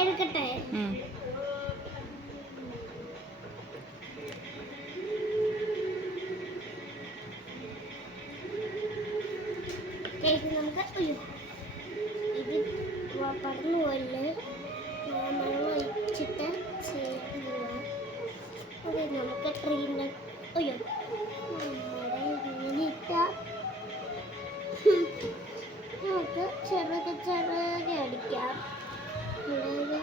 എടുക്കട്ടെ. നമുക്ക് ഇത് പടന്നു പോലെ നമ്മൾ ഒഴിച്ചിട്ട് ചെയ്യുക. അതെ, നമുക്ക് ട്രീൻ്റെ നമ്മുടെ ഇങ്ങനെയിട്ട നമുക്ക് ചെറുകെ അടിക്കാം. അതായത്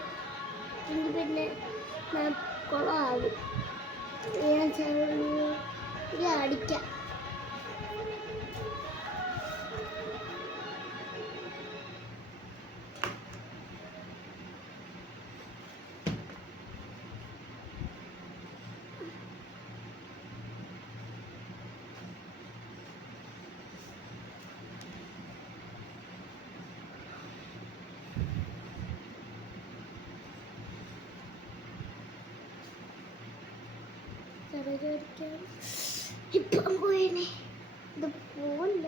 പിന്നെ കുളമാകും. ഞാൻ ചെറുകെ അടിക്കാം. ഇപ്പം പോയനെ ഇത് പോല്ല.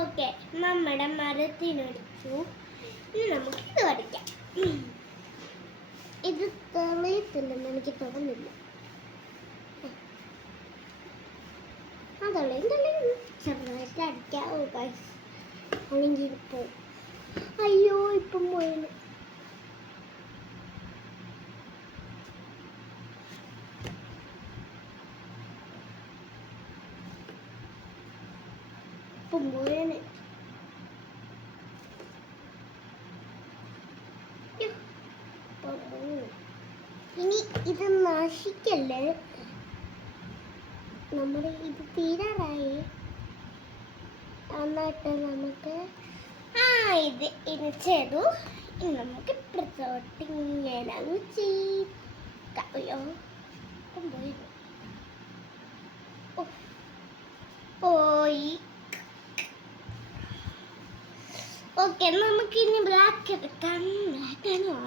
ഓക്കെ, നമ്മുടെ മരത്തിനടിച്ചു. ഇനി നമുക്ക് ഇത് വരയ്ക്കാം. ഇത് തെളിയത്തില്ലെന്ന് എനിക്ക് തോന്നുന്നില്ല. തെളിയും ചെറുതായിട്ട് അടിക്കാവോ ഗൈസ്, അല്ലെങ്കിൽ പോവും. അയ്യോ, ഇപ്പം പോയത്. ഇപ്പം പോയേനെ. ഇനി ഇത് നശിക്കല്ലേ, നമ്മുടെ ഇത് തീരാറായി. എന്നിട്ട് നമുക്ക് ഇത് ഇനി ചെയ്തു. ഇനി നമുക്ക് ഇപ്പുറത്തോട്ട് ഇങ്ങനെ അങ്ങ് ചെയ്യോ. പോയി. ഓക്കെ, നമുക്ക് ഇനി ബ്ലാക്ക് എടുക്കാം. ബ്ലാക്ക് ആണോ?